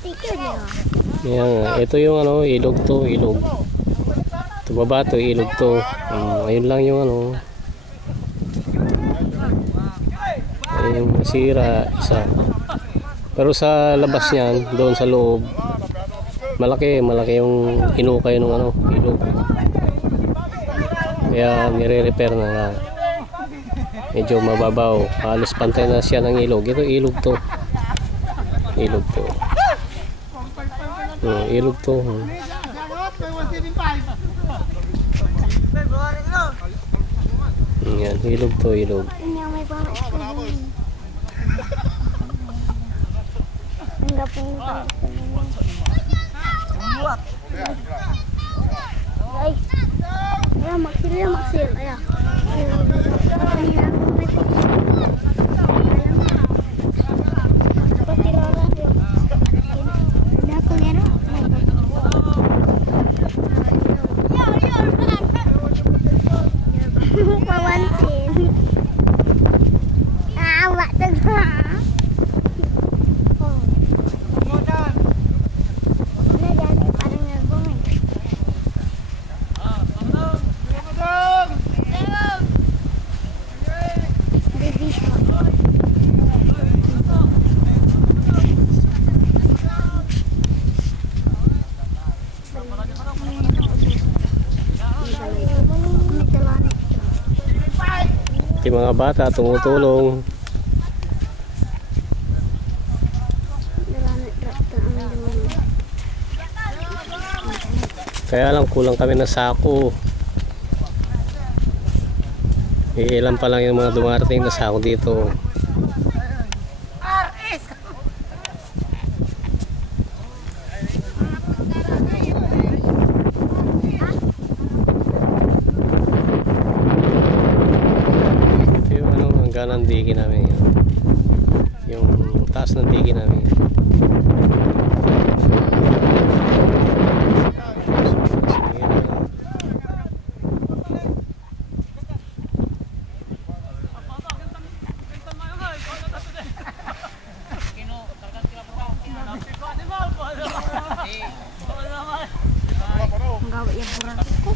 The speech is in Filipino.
Yan, ito yung ano, ilog to, ilog. Ito baba to, ilog to. Ayun lang yung ano. Ayun yung masira, isa. Pero sa labas niyan, doon sa loob, malaki yung hinukay ng ano, ilog. Kaya nire-repair na lang. Medyo mababaw. Halos pantay na siya ng ilog. Ito ilog to. Ilog to. Ilog to. Yan, ilog to, ilog. Ay, maksil. Ayan. Yung mga bata tumutulong. Kaya lang kulang kami ng sako. Ilan pa lang yung mga dumarating na sako dito. Ng digi namin yung taas ng digi namin. Ang gawa yung burang ko.